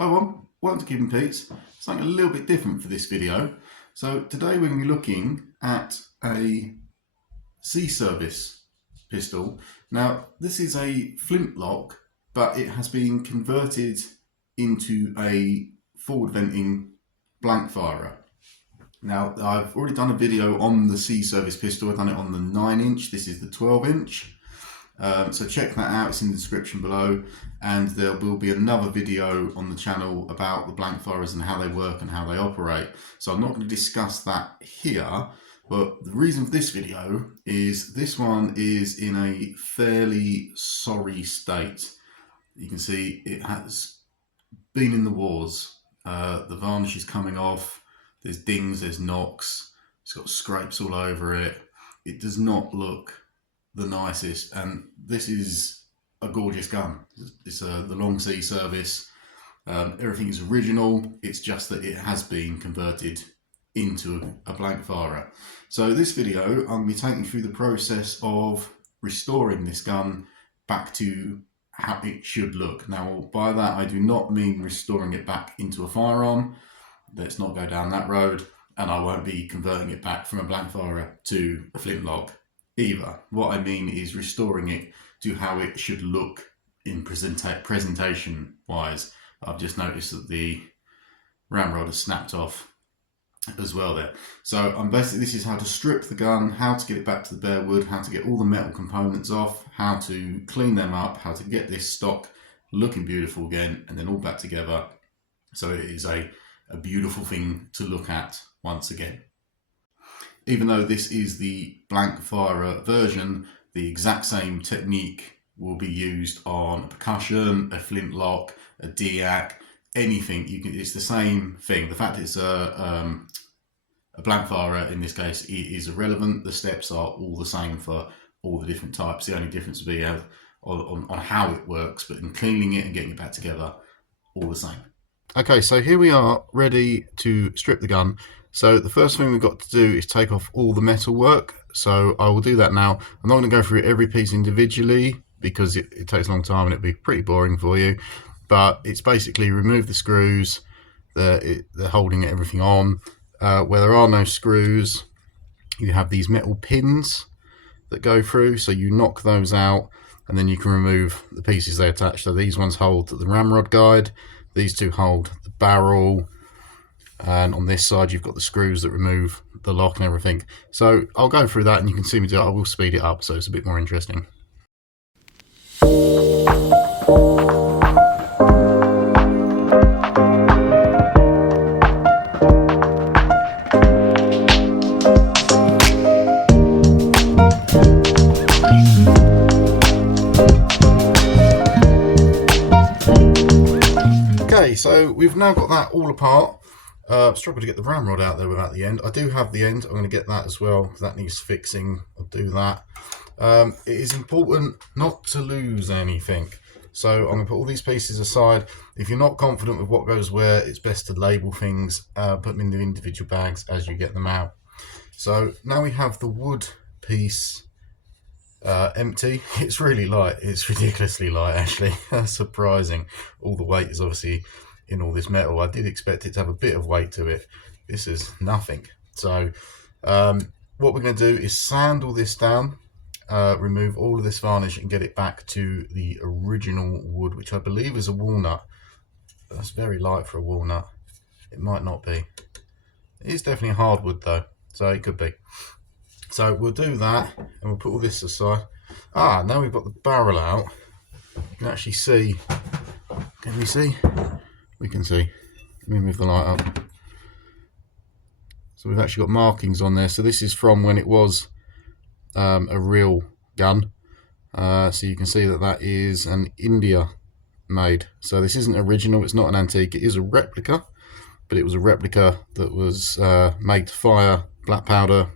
Hi everyone, welcome to Keeping Pete's. Something a little bit different for this video. So today we're going to be looking at a C-service pistol. Now this is a Flintlock, but it has been converted into a forward venting blank firer. Now I've already done a video on the C-service pistol. I've done it on the 9-inch, this is the 12-inch. So check that out, it's in the description below, and there will be another video on the channel about the blank firers and how they work and how they operate. So I'm not going to discuss that here, but the reason for this video is this one is in a fairly sorry state. You can see it has been in the wars. The varnish is coming off, there's dings, there's knocks, it's got scrapes all over it. It does not look the nicest, and this is a gorgeous gun. It's the long C service. Everything is original, it's just that it has been converted into a blank firer. So this video I'm going to be taking through the process of restoring this gun back to how it should look. Now by that I do not mean restoring it back into a firearm. Let's not go down that road, and I won't be converting it back from a blank firer to a Flintlock either. What I mean is restoring it to how it should look in presentation wise. I've just noticed that the ramrod has snapped off as well there. So I'm basically, this is how to strip the gun, how to get it back to the bare wood, how to get all the metal components off, how to clean them up, how to get this stock looking beautiful again, and then all back together so it is a beautiful thing to look at once again. Even though this is the blank firer version, the exact same technique will be used on a percussion, a flintlock, a DIAC, anything. It's the same thing. The fact it's a blank firer in this case is irrelevant. The steps are all the same for all the different types. The only difference will be on how it works, but in cleaning it and getting it back together, all the same. Okay, so here we are ready to strip the gun. So the first thing we've got to do is take off all the metal work. So I will do that now. I'm not going to go through every piece individually because it takes a long time and it'd be pretty boring for you. But it's basically remove the screws, they're holding everything on. Where there are no screws, you have these metal pins that go through. So you knock those out and then you can remove the pieces they attach. So these ones hold the ramrod guide, these two hold the barrel, and on this side you've got the screws that remove the lock and everything. So I'll go through that and you can see me do it. I will speed it up so it's a bit more interesting. Okay, so we've now got that all apart. Struggled to get the ramrod out there without the end. I do have the end, I'm going to get that as well because that needs fixing. I'll do that. It is important not to lose anything, so I'm going to put all these pieces aside. If you're not confident with what goes where, it's best to label things, put them in the individual bags as you get them out. So now we have the wood piece empty. It's really light, it's ridiculously light actually. Surprising. All the weight is obviously in all this metal. I did expect it to have a bit of weight to it. This is nothing. So what we're going to do is sand all this down, remove all of this varnish and get it back to the original wood, which I believe is a walnut. That's very light for a walnut. It might not be. It is definitely hardwood though, so it could be. So we'll do that and we'll put all this aside. Now we've got the barrel out. You can actually see. Can we see? We can see. Let me move the light up. So we've actually got markings on there. So this is from when it was a real gun. So you can see that that is an India made. So this isn't original, it's not an antique, it is a replica, but it was a replica that was made to fire black powder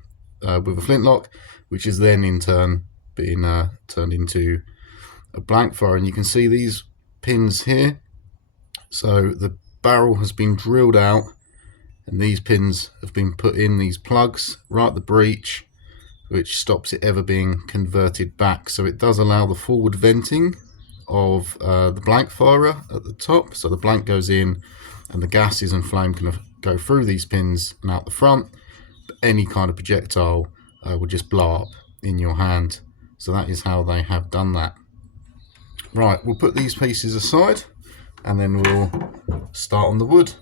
with a flintlock, which is then in turn being turned into a blank fire. And you can see these pins here. So the barrel has been drilled out and these pins have been put in, these plugs right at the breech, which stops it ever being converted back. So it does allow the forward venting of the blank firer at the top. So the blank goes in and the gases and flame can go through these pins and out the front. But any kind of projectile will just blow up in your hand. So that is how they have done that. Right, we'll put these pieces aside and then we'll start on the wood.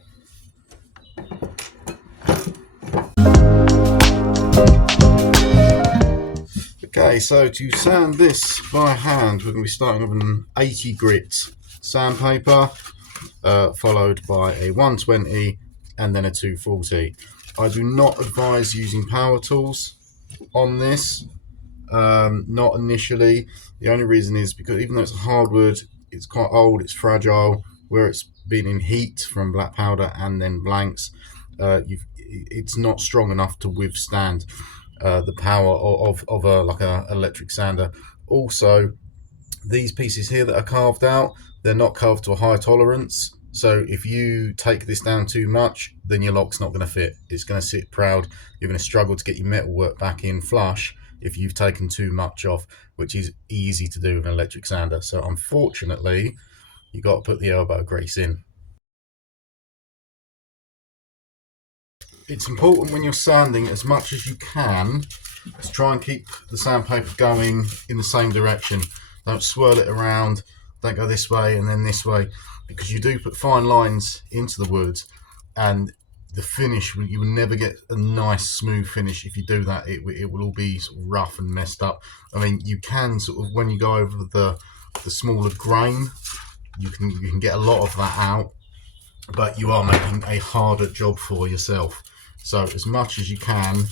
Okay, so to sand this by hand, we're going to be starting with an 80 grit sandpaper, followed by a 120 and then a 240. I do not advise using power tools on this, not initially. The only reason is because even though it's hardwood, it's quite old, it's fragile, where it's been in heat from black powder and then blanks, it's not strong enough to withstand the power of like a electric sander. Also, these pieces here that are carved out, they're not carved to a high tolerance. So if you take this down too much, then your lock's not going to fit. It's going to sit proud. You're going to struggle to get your metal work back in flush if you've taken too much off, which is easy to do with an electric sander. So unfortunately, you've got to put the elbow grease in. It's important when you're sanding, as much as you can, to try and keep the sandpaper going in the same direction. Don't swirl it around, don't go this way and then this way, because you do put fine lines into the wood, and the finish, you will never get a nice smooth finish. If you do that, it will all be sort of rough and messed up. I mean, you can sort of, when you go over the smaller grain, you can get a lot of that out, but you are making a harder job for yourself. So as much as you can,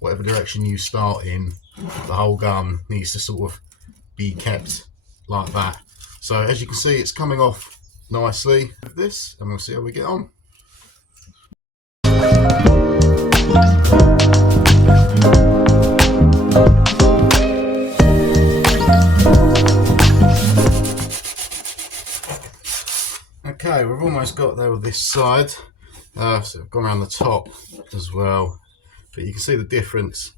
whatever direction you start in, the whole gun needs to sort of be kept like that. So as you can see, it's coming off nicely with this, and we'll see how we get on. Okay, we've almost got there with this side. So I've gone around the top as well, but you can see the difference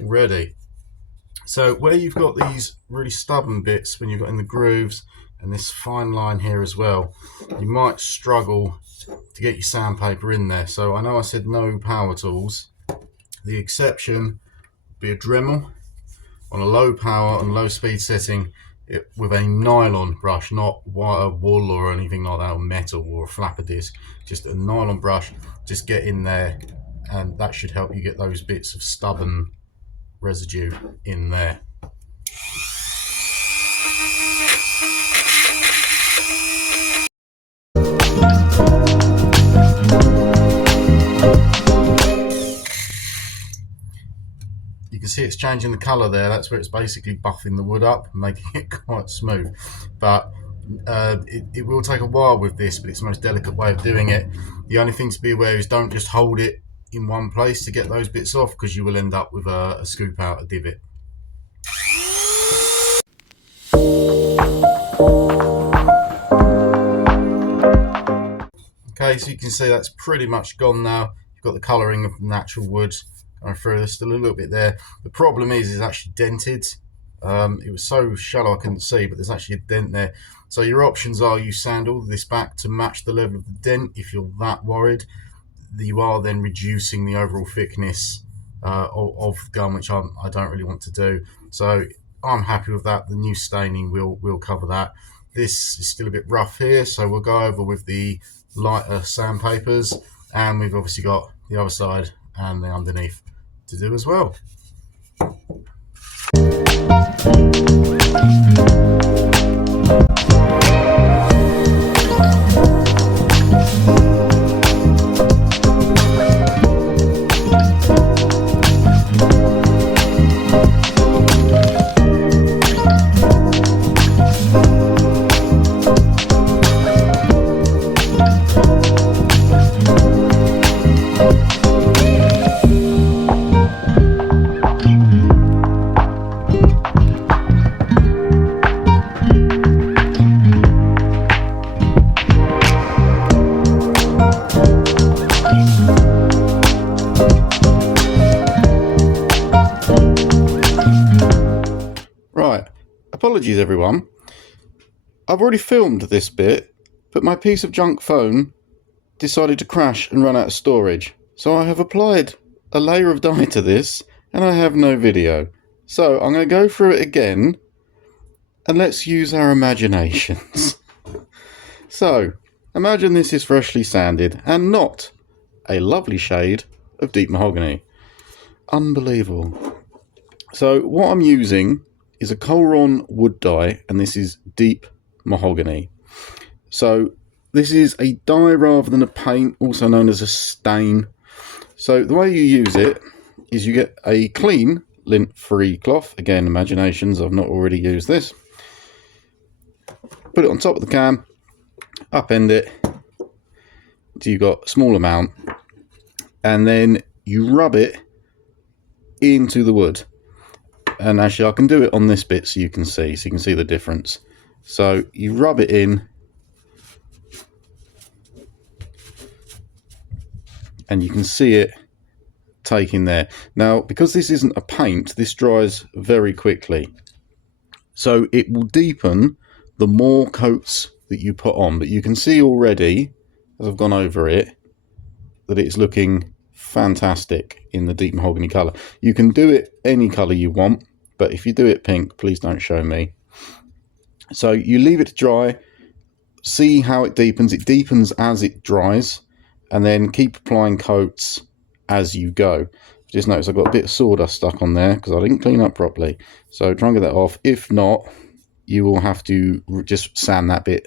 already. So where you've got these really stubborn bits, when you've got in the grooves and this fine line here as well, you might struggle to get your sandpaper in there. So I know I said no power tools. The exception would be a Dremel on a low power and low speed setting, with a nylon brush, not wire wool or anything like that, or metal or a flapper disc, just a nylon brush. Just get in there, and that should help you get those bits of stubborn residue in there. You can see it's changing the colour there. That's where it's basically buffing the wood up, making it quite smooth. But it will take a while with this, but it's the most delicate way of doing it. The only thing to be aware is don't just hold it in one place to get those bits off, because you will end up with a scoop out, a divot. Okay, so you can see that's pretty much gone now. You've got the colouring of natural wood going through. There's still a little bit there. The problem is it's actually dented. It was so shallow I couldn't see, but there's actually a dent there. So your options are you sand all this back to match the level of the dent. If you're that worried, you are then reducing the overall thickness of the gun, which I don't really want to do. So I'm happy with that. The new staining will cover that. This is still a bit rough here, so we'll go over with the lighter sandpapers, and we've obviously got the other side and the underneath to do as well. Right, apologies everyone. I've already filmed this bit, but my piece of junk phone decided to crash and run out of storage. So I have applied a layer of dye to this and I have no video. So I'm going to go through it again and let's use our imaginations. So imagine this is freshly sanded and not a lovely shade of deep mahogany. Unbelievable. So what I'm using is a Colron wood dye, and this is deep mahogany. So this is a dye rather than a paint, also known as a stain. So the way you use it is you get a clean lint-free cloth. Again, imaginations, I've not already used this. Put it on top of the can, upend it so you've got a small amount, and then you rub it into the wood. And actually I can do it on this bit so you can see the difference. So you rub it in and you can see it taking there. Now, because this isn't a paint, this dries very quickly. So it will deepen the more coats that you put on. But you can see already, as I've gone over it, that it's looking fantastic in the deep mahogany colour. You can do it any colour you want, but if you do it pink, please don't show me. So you leave it to dry, see how it deepens. It deepens as it dries, and then keep applying coats as you go. Just notice I've got a bit of sawdust stuck on there because I didn't clean up properly. So try and get that off. If not, you will have to just sand that bit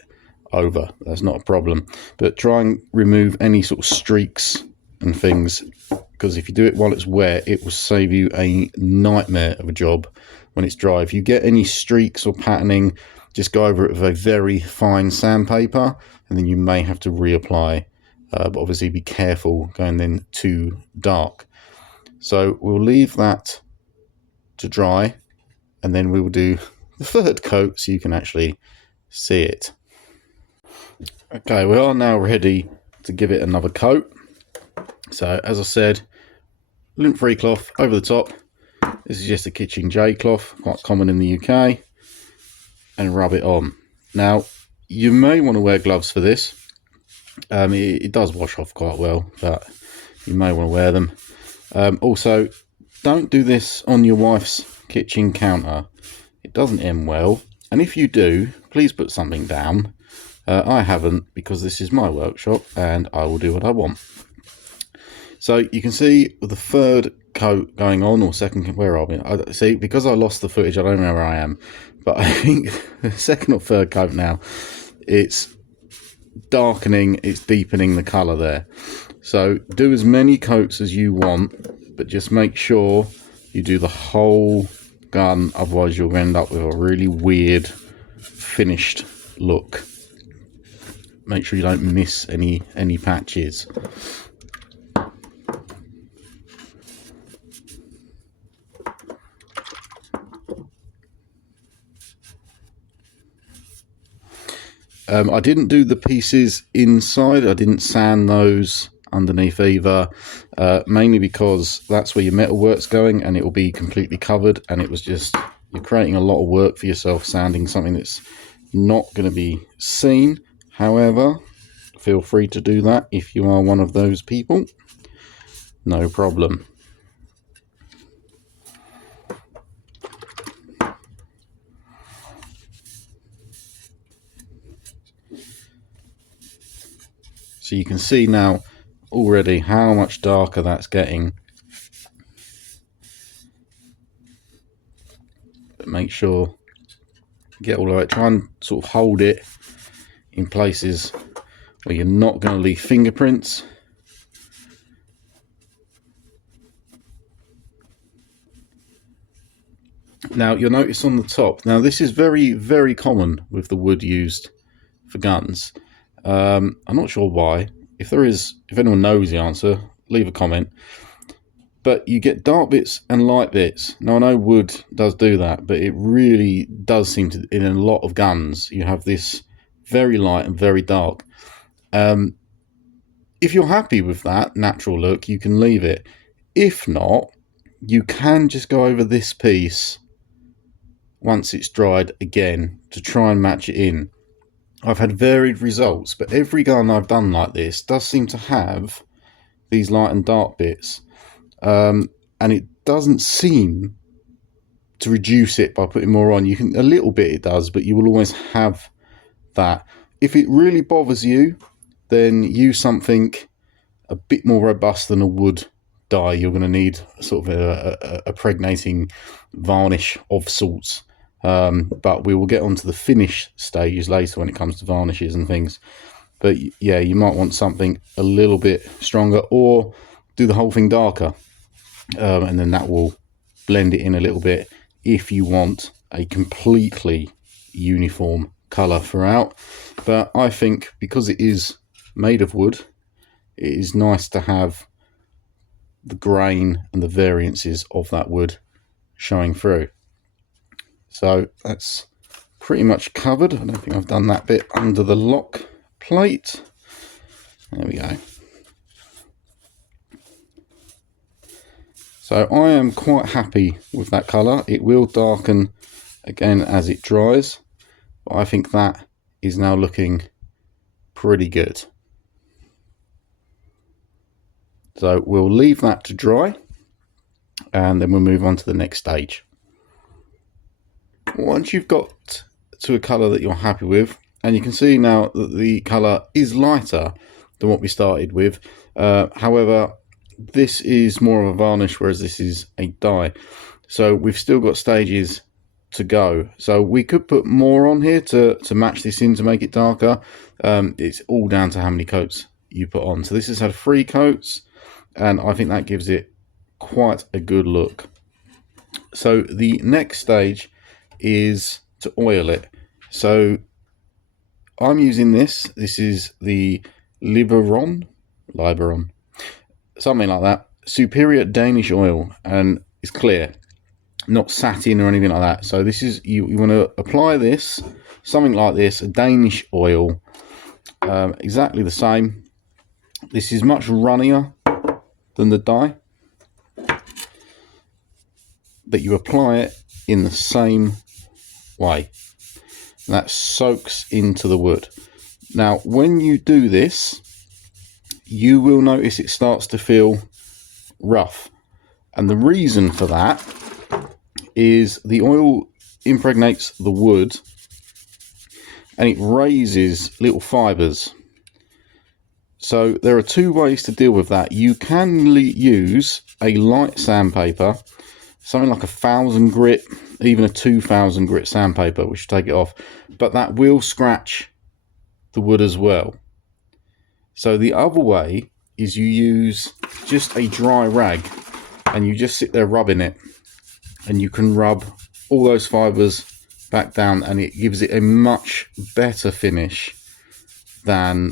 over. That's not a problem. But try and remove any sort of streaks and things, because if you do it while it's wet, it will save you a nightmare of a job when it's dry. If you get any streaks or patterning, just go over it with a very fine sandpaper, and then you may have to reapply. But obviously be careful going then too dark. So we'll leave that to dry, and then we will do the third coat so you can actually see it. Okay, we are now ready to give it another coat. So as I said, lint-free cloth over the top. This is just a kitchen J cloth, quite common in the UK, and rub it on. Now you may want to wear gloves for this. It does wash off quite well, but you may want to wear them. Also, don't do this on your wife's kitchen counter. It doesn't end well, and if you do, please put something down. I haven't, because this is my workshop and I will do what I want. So you can see the third coat going on, or second, where are we? See, because I lost the footage, I don't know where I am, but I think the second or third coat now, it's darkening, it's deepening the colour there. So do as many coats as you want, but just make sure you do the whole gun, otherwise you'll end up with a really weird finished look. Make sure you don't miss any patches. I didn't do the pieces inside. I didn't sand those underneath either, mainly because that's where your metalwork's going and it will be completely covered, and it was just, you're creating a lot of work for yourself sanding something that's not going to be seen. However, feel free to do that if you are one of those people. No problem. So you can see now already how much darker that's getting. But make sure you get all of it. Try and sort of hold it in places where you're not going to leave fingerprints. Now you'll notice on the top, now this is very, very common with the wood used for guns. I'm not sure why. If anyone knows the answer, leave a comment. But you get dark bits and light bits. Now I know wood does do that, but it really does seem to, in a lot of guns, you have this very light and very dark. If you're happy with that natural look, you can leave it. If not, you can just go over this piece once it's dried again to try and match it in. I've had varied results, but every gun I've done like this does seem to have these light and dark bits, and it doesn't seem to reduce it by putting more on. You can, a little bit it does, but you will always have that. If it really bothers you, then use something a bit more robust than a wood dye. You're going to need sort of a pregnating varnish of sorts, but we will get onto the finish stages later when it comes to varnishes and things. But yeah, you might want something a little bit stronger, or do the whole thing darker, and then that will blend it in a little bit if you want a completely uniform colour throughout. But I think because it is made of wood, it is nice to have the grain and the variances of that wood showing through. So that's pretty much covered. I don't think I've done that bit under the lock plate. There we go. So I am quite happy with that colour. It will darken again as it dries, but I think that is now looking pretty good. So we'll leave that to dry, and then we'll move on to the next stage. Once you've got to a colour that you're happy with, and you can see now that the colour is lighter than what we started with, however, this is more of a varnish, whereas this is a dye. So we've still got stages to go. So we could put more on here to match this in to make it darker. It's all down to how many coats you put on. So this has had 3 coats, and I think that gives it quite a good look. So the next stage is to oil it. So I'm using this. This is the Liberon, something like that. Superior Danish oil, and it's clear, not satin or anything like that. So this is, you want to apply this, something like this, a Danish oil, exactly the same. This is much runnier than the dye, but you apply it in the same way. That soaks into the wood. Now, when you do this, you will notice it starts to feel rough. And the reason for that is the oil impregnates the wood and it raises little fibres. So there are 2 ways to deal with that. You can use a light sandpaper, something like 1,000 grit, even a 2,000 grit sandpaper, which will take it off, but that will scratch the wood as well. So the other way is you use just a dry rag and you just sit there rubbing it, and you can rub all those fibres back down, and it gives it a much better finish than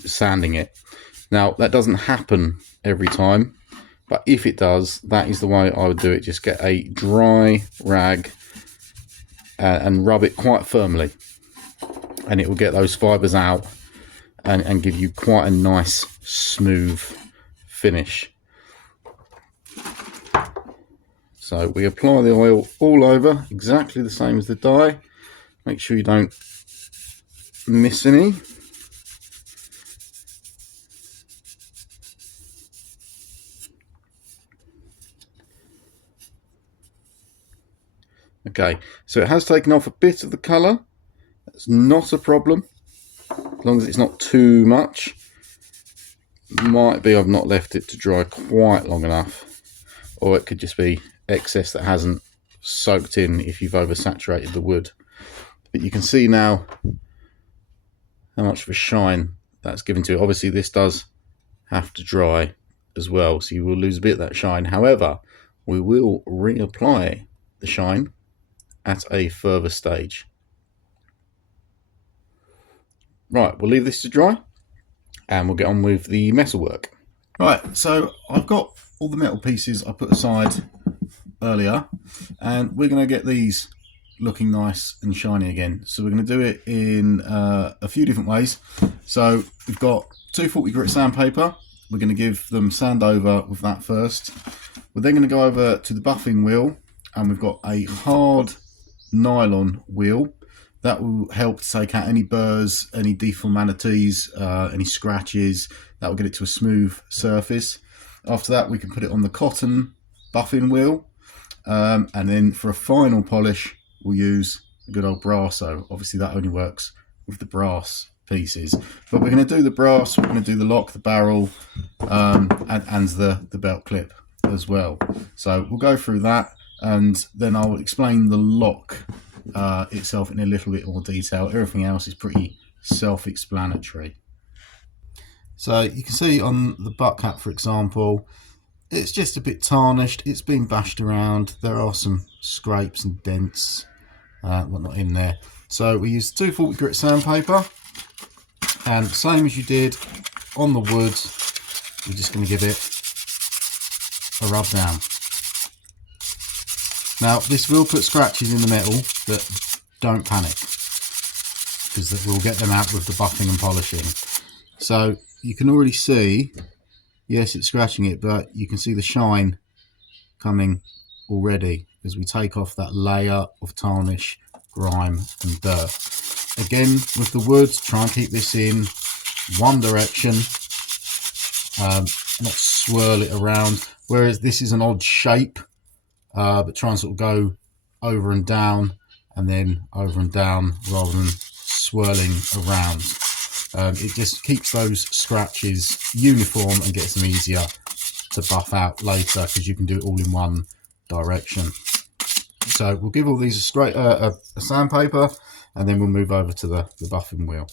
sanding it. Now, that doesn't happen every time, but if it does, that is the way I would do it. Just get a dry rag and rub it quite firmly, and it will get those fibres out and give you quite a nice smooth finish. So we apply the oil all over, exactly the same as the dye. Make sure you don't miss any. Okay, so it has taken off a bit of the colour. That's not a problem, as long as it's not too much. Might be I've not left it to dry quite long enough, or it could just be excess that hasn't soaked in if you've oversaturated the wood. But you can see now how much of a shine that's given to it. Obviously this does have to dry as well, so you will lose a bit of that shine. However, we will reapply the shine at a further stage. Right, we'll leave this to dry and we'll get on with the metalwork. Right, so I've got all the metal pieces I put aside earlier, and we're going to get these looking nice and shiny again. So we're going to do it in a few different ways. So we've got 240 grit sandpaper. We're going to give them sand over with that first. We're then going to go over to the buffing wheel, and we've got a hard nylon wheel That will help to take out any burrs, any deformalities, any scratches. That will get it to a smooth surface. After that, we can put it on the cotton buffing wheel, and then for a final polish, we'll use a good old brasso. Obviously, that only works with the brass pieces, but we're going to do the brass, we're going to do the lock, the barrel, and the belt clip as well. So we'll go through that, and then I'll explain the lock itself in a little bit more detail. Everything else is pretty self-explanatory. So you can see on the butt cap, for example, it's just a bit tarnished, it's been bashed around, there are some scrapes and dents, whatnot in there. So we use 240 grit sandpaper, and same as you did on the wood, we're just going to give it a rub down. Now this will put scratches in the metal, but don't panic, because we'll get them out with the buffing and polishing. So you can already see, yes, it's scratching it, but you can see the shine coming already as we take off that layer of tarnish, grime and dirt. Again, with the wood, try and keep this in one direction, not swirl it around, whereas this is an odd shape, but try and sort of go over and down and then over and down rather than swirling around. It just keeps those scratches uniform and gets them easier to buff out later, because you can do it all in one direction. So we'll give all these a sandpaper, and then we'll move over to the buffing wheel.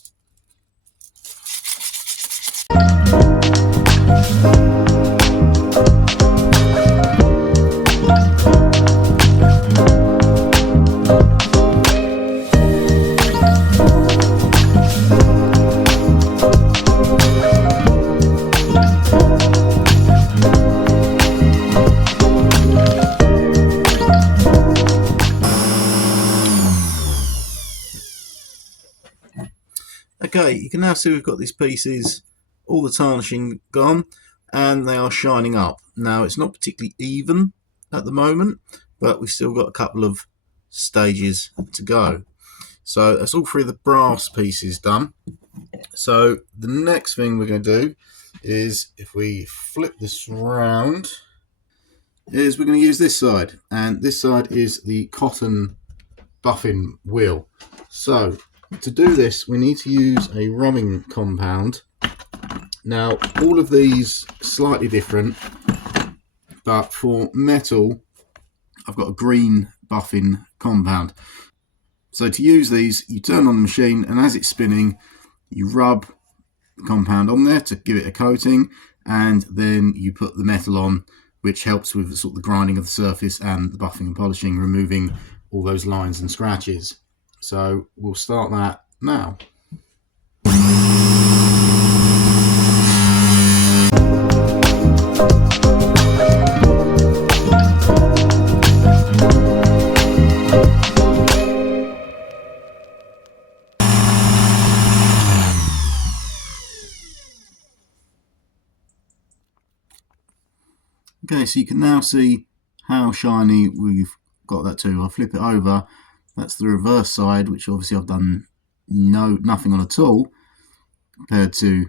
Okay, you can now see we've got these pieces, all the tarnishing gone, and they are shining up. Now it's not particularly even at the moment, but we've still got a couple of stages to go. So that's all three of the brass pieces done. So the next thing we're going to do is, if we flip this round, is we're going to use this side, and this side is the cotton buffing wheel. So to do this, we need to use a rubbing compound. Now, all of these slightly different, but for metal, I've got a green buffing compound. So to use these, you turn on the machine, and as it's spinning, you rub the compound on there to give it a coating, and then you put the metal on, which helps with sort of the grinding of the surface and the buffing and polishing, removing all those lines and scratches. So we'll start that now. Okay, so you can now see how shiny we've got that to. I'll flip it over. That's the reverse side, which obviously I've done nothing on at all, compared to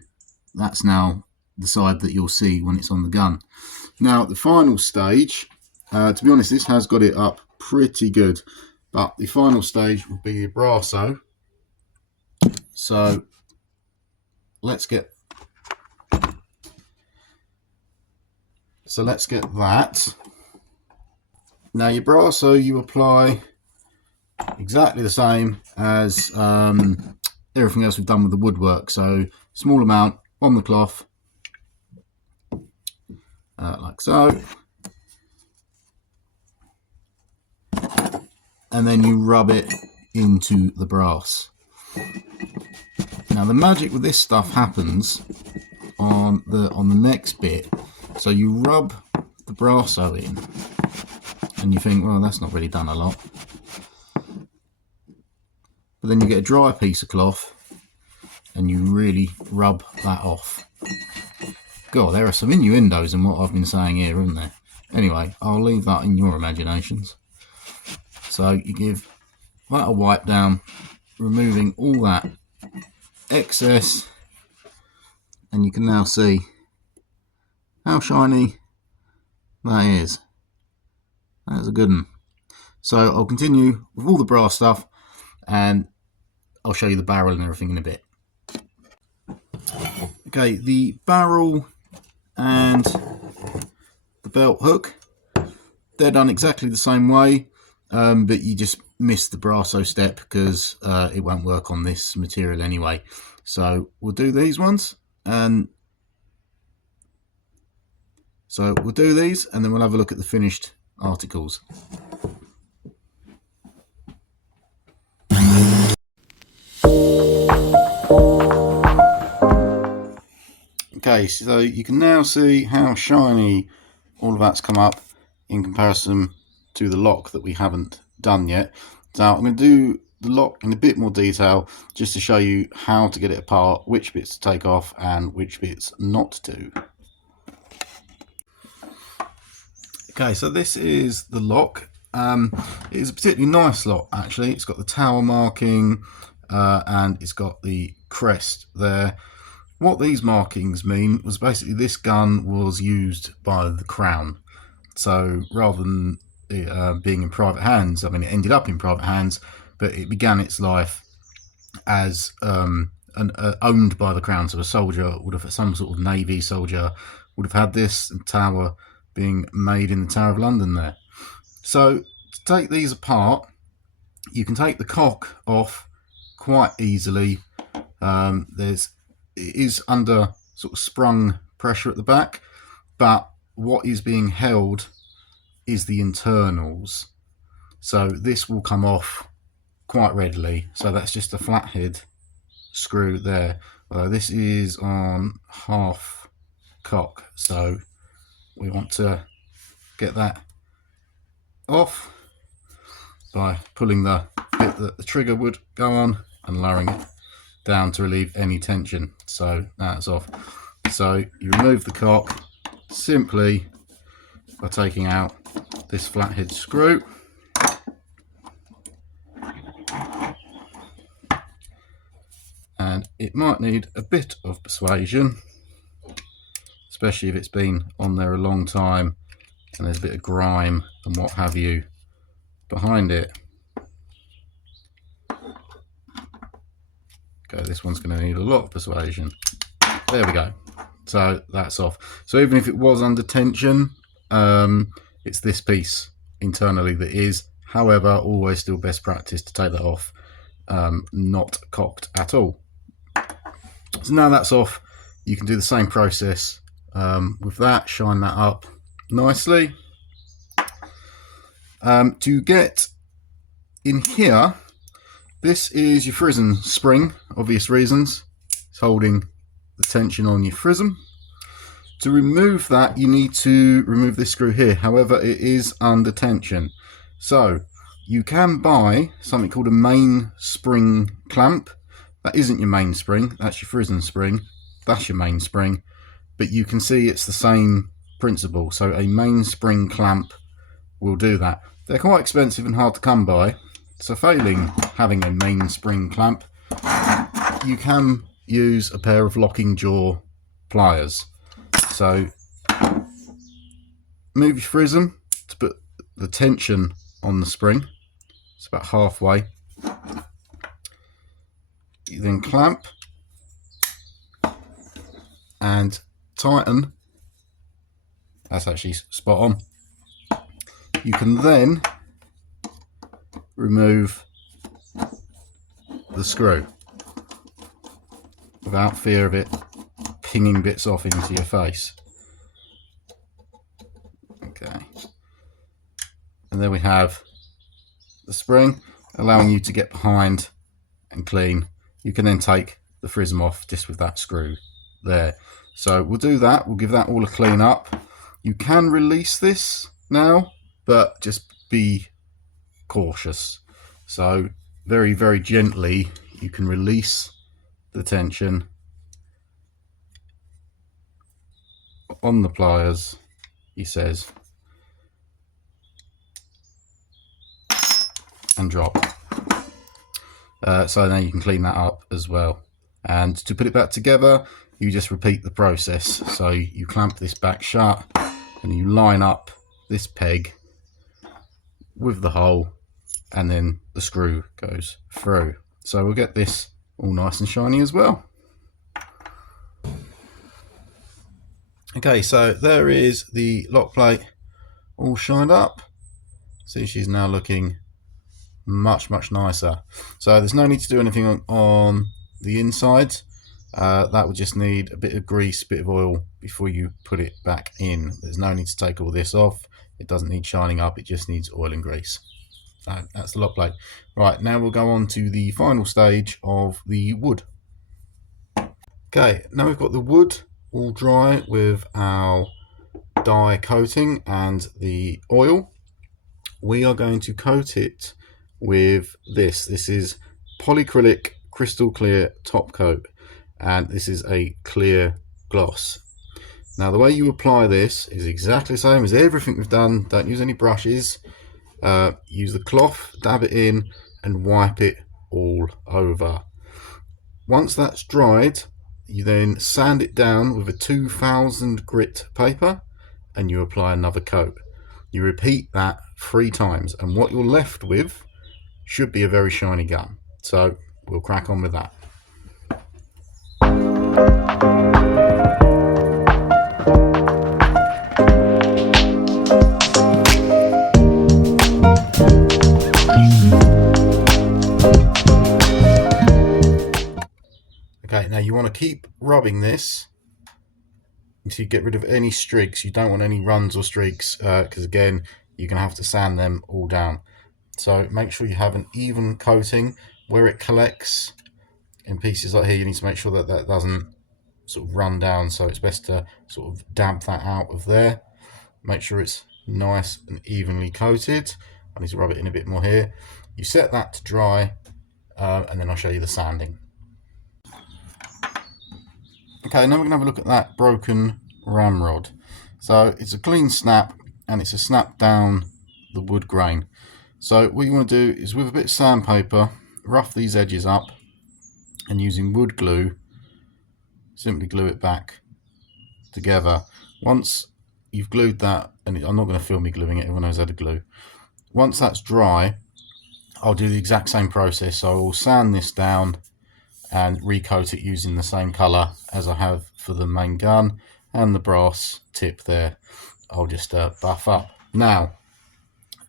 that's now the side that you'll see when it's on the gun. Now the final stage, to be honest, this has got it up pretty good, but the final stage will be the brasso. So let's get that. Now your brasso, you apply exactly the same as everything else we've done with the woodwork. So small amount on the cloth, like so, and then you rub it into the brass. Now the magic with this stuff happens on the next bit. So you rub the brasso in, and you think, well, that's not really done a lot. But then you get a dry piece of cloth and you really rub that off. God, there are some innuendos in what I've been saying here, isn't there? Anyway, I'll leave that in your imaginations. So you give that a wipe down removing all that excess, and you can now see how shiny that is. That's a good one. So I'll continue with all the brass stuff, and I'll show you the barrel and everything in a bit. Okay, the barrel and the belt hook, they're done exactly the same way, but you just miss the brasso step because it won't work on this material anyway. So we'll do these ones, and so we'll do these, and then we'll have a look at the finished articles. Okay, so you can now see how shiny all of that's come up in comparison to the lock that we haven't done yet. Now I'm going to do the lock in a bit more detail just to show you how to get it apart, which bits to take off and which bits not to. Okay, so this is the lock. It is a particularly nice lock actually. It's got the tower marking and it's got the crest there. What these markings mean was basically this gun was used by the Crown. So rather than it, being in private hands, I mean it ended up in private hands, but it began its life as owned by the Crown. So a soldier would have, some sort of Navy soldier would have had this tower being made in the Tower of London there. So to take these apart, you can take the cock off quite easily. It is under sort of sprung pressure at the back, but what is being held is the internals. So this will come off quite readily. So that's just a flathead screw there. This is on half cock, so we want to get that off by pulling the bit that the trigger would go on and lowering it down to relieve any tension. So that's off. So you remove the cock simply by taking out this flathead screw. And it might need a bit of persuasion, especially if it's been on there a long time and there's a bit of grime and what have you behind it. Okay, this one's going to need a lot of persuasion. There we go. So that's off. So even if it was under tension, it's this piece internally that is. However, always still best practice to take that off, not cocked at all. So now that's off, you can do the same process with that, shine that up nicely. To get in here, this is your frizzen spring, obvious reasons. It's holding the tension on your frizzen. To remove that, you need to remove this screw here. However, it is under tension. So you can buy something called a mainspring clamp. That isn't your mainspring, that's your frizzen spring. That's your mainspring. But you can see it's the same principle. So a mainspring clamp will do that. They're quite expensive and hard to come by. So failing having a mainspring clamp, you can use a pair of locking jaw pliers. So move your frizzen to put the tension on the spring. It's about halfway. You then clamp and tighten. That's actually spot on. You can then remove the screw without fear of it pinging bits off into your face. Okay, and then we have the spring allowing you to get behind and clean. You can then take the frizzen off just with that screw there. So we'll do that, we'll give that all a clean up. You can release this now, but just be cautious. So very, very gently you can release the tension on the pliers, he says, and drop. so now you can clean that up as well. And to put it back together, you just repeat the process. So you clamp this back shut and you line up this peg with the hole, and then the screw goes through. So we'll get this all nice and shiny as well. Okay, so there is the lock plate all shined up. See, she's now looking much nicer. So there's no need to do anything on the inside. That would just need a bit of grease, bit of oil before you put it back in. There's no need to take all this off. It doesn't need shining up, it just needs oil and grease. So that's the lock plate. Right, now we'll go on to the final stage of the wood. Okay, now we've got the wood all dry with our dye coating and the oil. We are going to coat it with this. This is polyacrylic crystal clear top coat, and this is a clear gloss. Now the way you apply this is exactly the same as everything we've done. Don't use any brushes. Use the cloth, dab it in and wipe it all over. Once that's dried, you then sand it down with a 2000 grit paper and you apply another coat. You repeat that 3 times and what you're left with should be a very shiny gun. So we'll crack on with that. Okay, now you want to keep rubbing this until you get rid of any streaks. You don't want any runs or streaks because again you're going to have to sand them all down. So make sure you have an even coating. Where it collects in pieces like here, you need to make sure that that doesn't sort of run down, so it's best to sort of damp that out of there. Make sure it's nice and evenly coated. I need to rub it in a bit more here. You set that to dry and then I'll show you the sanding. Okay, now we're going to have a look at that broken ramrod. So it's a clean snap and it's a snap down the wood grain. So what you want to do is with a bit of sandpaper, rough these edges up and using wood glue, simply glue it back together. Once you've glued that, and I'm not going to film me gluing it, everyone knows how to glue. Once that's dry, I'll do the exact same process. So I'll sand this down and recoat it using the same colour as I have for the main gun, and the brass tip there I'll just buff up. Now,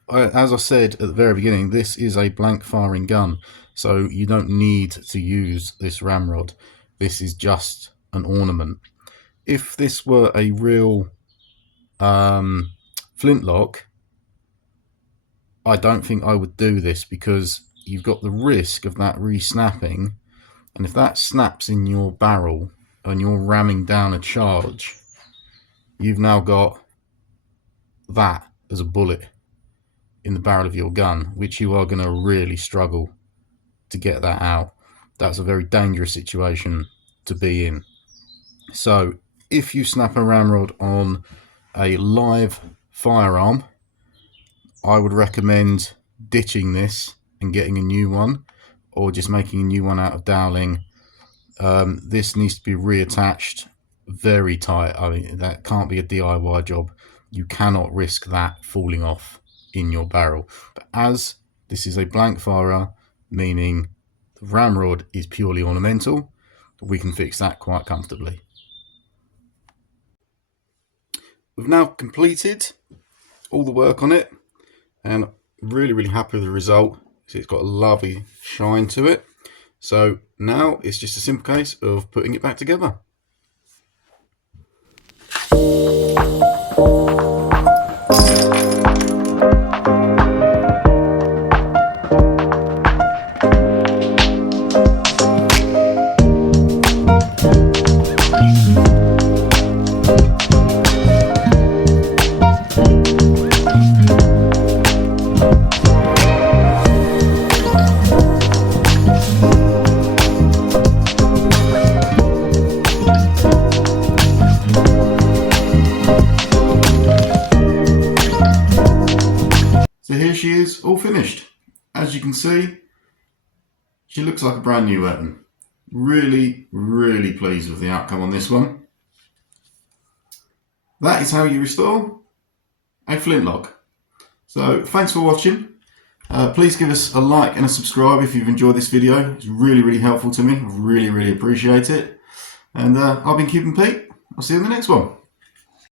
as I said at the very beginning, this is a blank firing gun, so you don't need to use this ramrod. This is just an ornament. If this were a real flintlock, I don't think I would do this because you've got the risk of that re-snapping, and if that snaps in your barrel and you're ramming down a charge, you've now got that as a bullet in the barrel of your gun, which you are going to really struggle to get that out. That's a very dangerous situation to be in. So if you snap a ramrod on a live firearm, I would recommend ditching this and getting a new one, or just making a new one out of doweling. This needs to be reattached very tight. I mean, that can't be a DIY job. You cannot risk that falling off in your barrel. But as this is a blank firer, meaning the ramrod is purely ornamental, we can fix that quite comfortably. We've now completed all the work on it and really happy with the result. See, it's got a lovely shine to it. So now it's just a simple case of putting it back together. So here she is, all finished. As you can see, she looks like a brand new weapon. Really, really pleased with the outcome on this one. That is how you restore a flintlock. So thanks for watching. Please give us a like and a subscribe if you've enjoyed this video. It's really, really helpful to me. I really, really appreciate it. And I've been Cupid Pete. I'll see you in the next one.